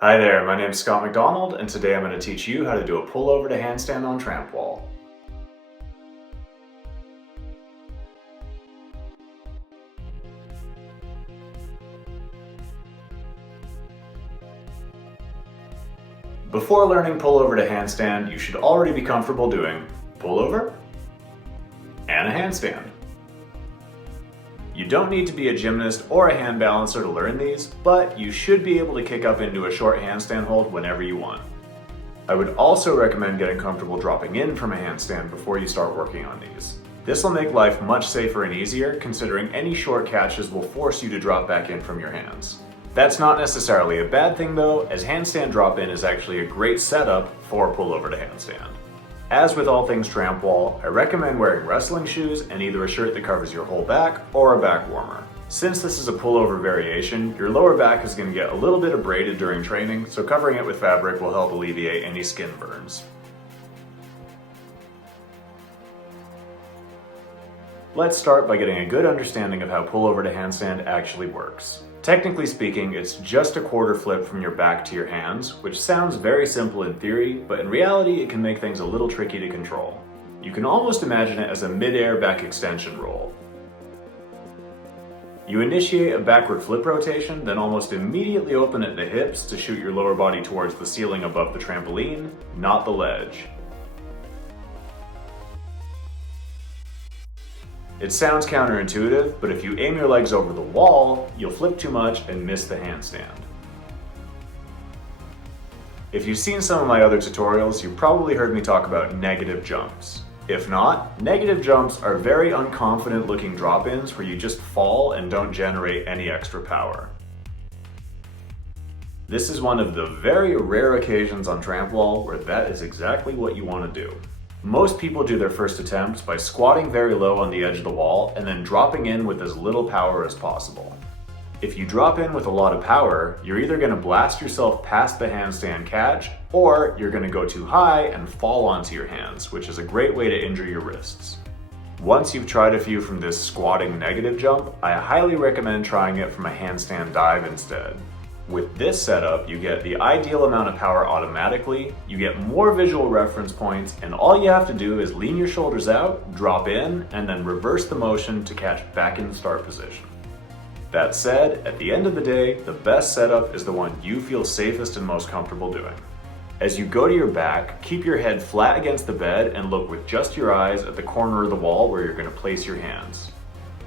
Hi there, my name is Scott McDonald, and today I'm going to teach you how to do a pullover to handstand on Trampwall. Before learning pullover to handstand, you should already be comfortable doing pullover and a handstand. You don't need to be a gymnast or a hand balancer to learn these, but you should be able to kick up into a short handstand hold whenever you want. I would also recommend getting comfortable dropping in from a handstand before you start working on these. This will make life much safer and easier, considering any short catches will force you to drop back in from your hands. That's not necessarily a bad thing though, as handstand drop-in is actually a great setup for pullover to handstand. As with all things Trampwall, I recommend wearing wrestling shoes and either a shirt that covers your whole back or a back warmer. Since this is a pullover variation, your lower back is going to get a little bit abraded during training, so covering it with fabric will help alleviate any skin burns. Let's start by getting a good understanding of how pullover to handstand actually works. Technically speaking, it's just a quarter flip from your back to your hands, which sounds very simple in theory, but in reality it can make things a little tricky to control. You can almost imagine it as a mid-air back extension roll. You initiate a backward flip rotation, then almost immediately open at the hips to shoot your lower body towards the ceiling above the trampoline, not the ledge. It sounds counterintuitive, but if you aim your legs over the wall, you'll flip too much and miss the handstand. If you've seen some of my other tutorials, you've probably heard me talk about negative jumps. If not, negative jumps are very unconfident looking drop-ins where you just fall and don't generate any extra power. This is one of the very rare occasions on Trampwall where that is exactly what you want to do. Most people do their first attempts by squatting very low on the edge of the wall and then dropping in with as little power as possible. If you drop in with a lot of power, you're either going to blast yourself past the handstand catch, or you're going to go too high and fall onto your hands, which is a great way to injure your wrists. Once you've tried a few from this squatting negative jump, I highly recommend trying it from a handstand dive instead. With this setup, you get the ideal amount of power automatically, you get more visual reference points, and all you have to do is lean your shoulders out, drop in, and then reverse the motion to catch back in the start position. That said, at the end of the day, the best setup is the one you feel safest and most comfortable doing. As you go to your back, keep your head flat against the bed and look with just your eyes at the corner of the wall where you're going to place your hands.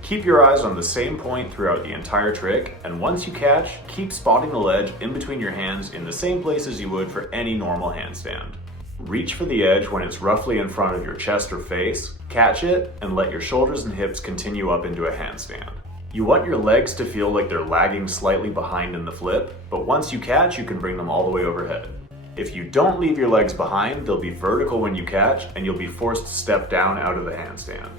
Keep your eyes on the same point throughout the entire trick, and once you catch, keep spotting the ledge in between your hands in the same place as you would for any normal handstand. Reach for the edge when it's roughly in front of your chest or face, catch it, and let your shoulders and hips continue up into a handstand. You want your legs to feel like they're lagging slightly behind in the flip, but once you catch, you can bring them all the way overhead. If you don't leave your legs behind, they'll be vertical when you catch, and you'll be forced to step down out of the handstand.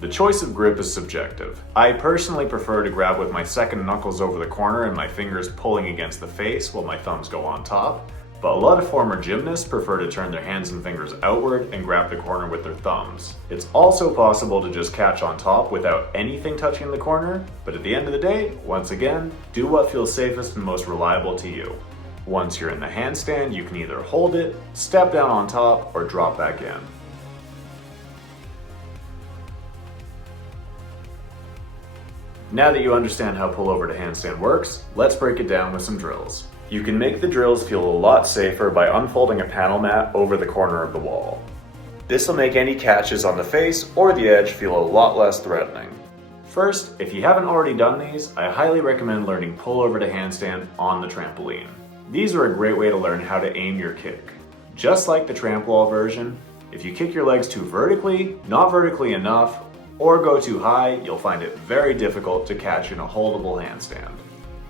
The choice of grip is subjective. I personally prefer to grab with my second knuckles over the corner and my fingers pulling against the face while my thumbs go on top, but a lot of former gymnasts prefer to turn their hands and fingers outward and grab the corner with their thumbs. It's also possible to just catch on top without anything touching the corner, but at the end of the day, once again, do what feels safest and most reliable to you. Once you're in the handstand, you can either hold it, step down on top, or drop back in. Now that you understand how pullover to handstand works, let's break it down with some drills. You can make the drills feel a lot safer by unfolding a panel mat over the corner of the wall. This will make any catches on the face or the edge feel a lot less threatening. First, if you haven't already done these, I highly recommend learning pullover to handstand on the trampoline. These are a great way to learn how to aim your kick. Just like the Trampwall version, if you kick your legs too vertically, not vertically enough, or go too high, you'll find it very difficult to catch in a holdable handstand.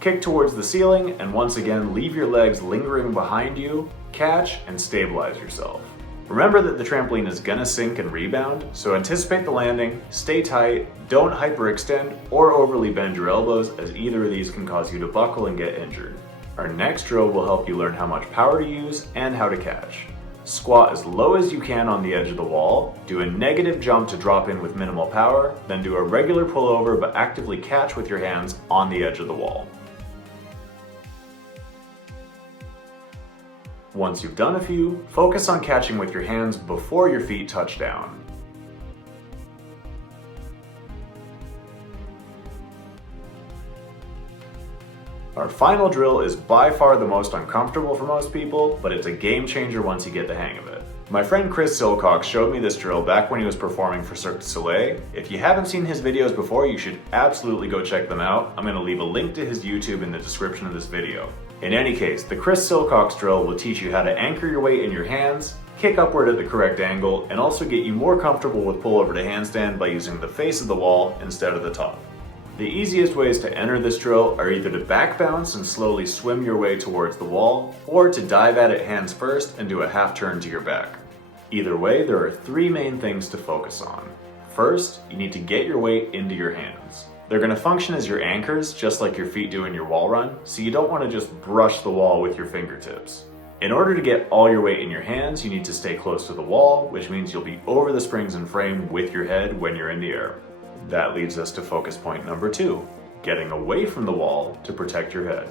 Kick towards the ceiling, and once again leave your legs lingering behind you, catch, and stabilize yourself. Remember that the trampoline is gonna sink and rebound, so anticipate the landing, stay tight, don't hyperextend or overly bend your elbows, as either of these can cause you to buckle and get injured. Our next drill will help you learn how much power to use and how to catch. Squat as low as you can on the edge of the wall, do a negative jump to drop in with minimal power, then do a regular pullover but actively catch with your hands on the edge of the wall. Once you've done a few, focus on catching with your hands before your feet touch down. Our final drill is by far the most uncomfortable for most people, but it's a game changer once you get the hang of it. My friend Chris Silcox showed me this drill back when he was performing for Cirque du Soleil. If you haven't seen his videos before, you should absolutely go check them out. I'm going to leave a link to his YouTube in the description of this video. In any case, the Chris Silcox drill will teach you how to anchor your weight in your hands, kick upward at the correct angle, and also get you more comfortable with pullover to handstand by using the face of the wall instead of the top. The easiest ways to enter this drill are either to back bounce and slowly swim your way towards the wall, or to dive at it hands first and do a half turn to your back. Either way, there are three main things to focus on. First, you need to get your weight into your hands. They're going to function as your anchors, just like your feet do in your wall run, so you don't want to just brush the wall with your fingertips. In order to get all your weight in your hands, you need to stay close to the wall, which means you'll be over the springs and frame with your head when you're in the air. That leads us to focus point number 2, getting away from the wall to protect your head.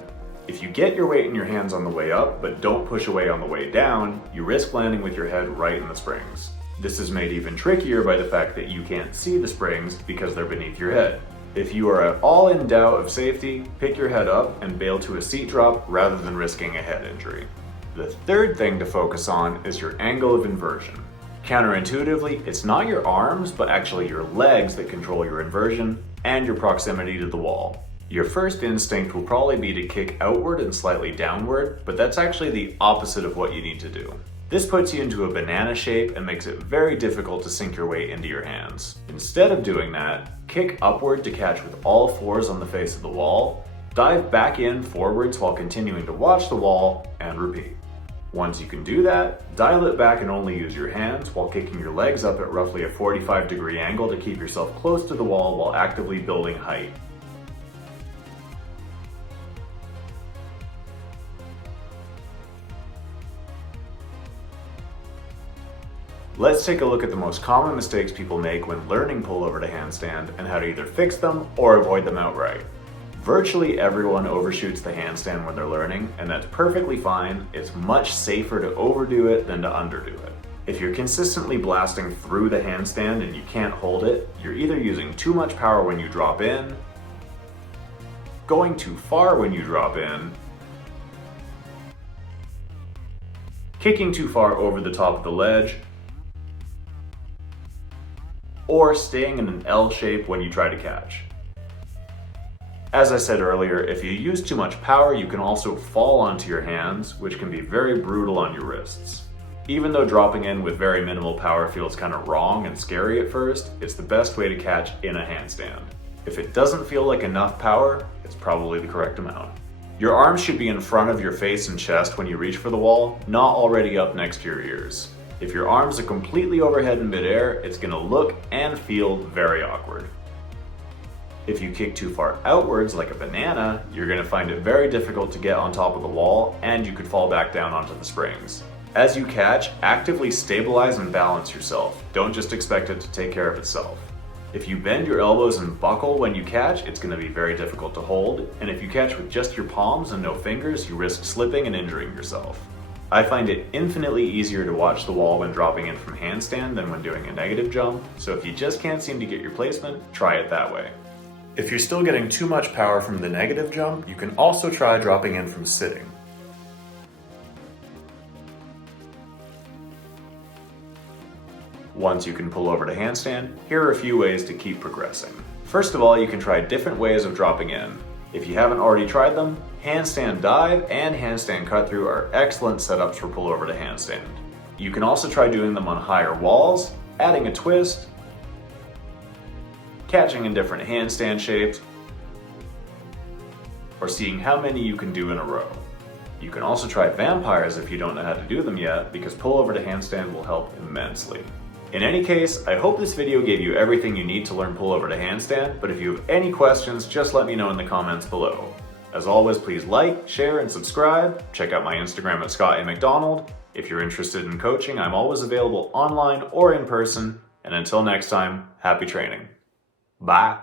If you get your weight in your hands on the way up, but don't push away on the way down, you risk landing with your head right in the springs. This is made even trickier by the fact that you can't see the springs because they're beneath your head. If you are at all in doubt of safety, pick your head up and bail to a seat drop rather than risking a head injury. The third thing to focus on is your angle of inversion. Counterintuitively, it's not your arms, but actually your legs that control your inversion and your proximity to the wall. Your first instinct will probably be to kick outward and slightly downward, but that's actually the opposite of what you need to do. This puts you into a banana shape and makes it very difficult to sink your weight into your hands. Instead of doing that, kick upward to catch with all fours on the face of the wall, dive back in forwards while continuing to watch the wall, and repeat. Once you can do that, dial it back and only use your hands while kicking your legs up at roughly a 45-degree angle to keep yourself close to the wall while actively building height. Let's take a look at the most common mistakes people make when learning pullover to handstand and how to either fix them or avoid them outright. Virtually everyone overshoots the handstand when they're learning, and that's perfectly fine. It's much safer to overdo it than to underdo it. If you're consistently blasting through the handstand and you can't hold it, you're either using too much power when you drop in, going too far when you drop in, kicking too far over the top of the ledge, or staying in an L shape when you try to catch. As I said earlier, if you use too much power, you can also fall onto your hands, which can be very brutal on your wrists. Even though dropping in with very minimal power feels kind of wrong and scary at first, it's the best way to catch in a handstand. If it doesn't feel like enough power, it's probably the correct amount. Your arms should be in front of your face and chest when you reach for the wall, not already up next to your ears. If your arms are completely overhead in midair, it's going to look and feel very awkward. If you kick too far outwards like a banana, you're going to find it very difficult to get on top of the wall, and you could fall back down onto the springs. As you catch, actively stabilize and balance yourself. Don't just expect it to take care of itself. If you bend your elbows and buckle when you catch, it's going to be very difficult to hold, and if you catch with just your palms and no fingers, you risk slipping and injuring yourself. I find it infinitely easier to watch the wall when dropping in from handstand than when doing a negative jump, so if you just can't seem to get your placement, try it that way. If you're still getting too much power from the negative jump, you can also try dropping in from sitting. Once you can pull over to handstand, here are a few ways to keep progressing. First of all, you can try different ways of dropping in. If you haven't already tried them, handstand dive and handstand cut through are excellent setups for pullover to handstand. You can also try doing them on higher walls, adding a twist, catching in different handstand shapes, or seeing how many you can do in a row. You can also try vampires if you don't know how to do them yet, because pullover to handstand will help immensely. In any case, I hope this video gave you everything you need to learn pullover to handstand, but if you have any questions, just let me know in the comments below. As always, please like, share, and subscribe. Check out my Instagram at Scott A. McDonald. If you're interested in coaching, I'm always available online or in person. And until next time, happy training. Bye.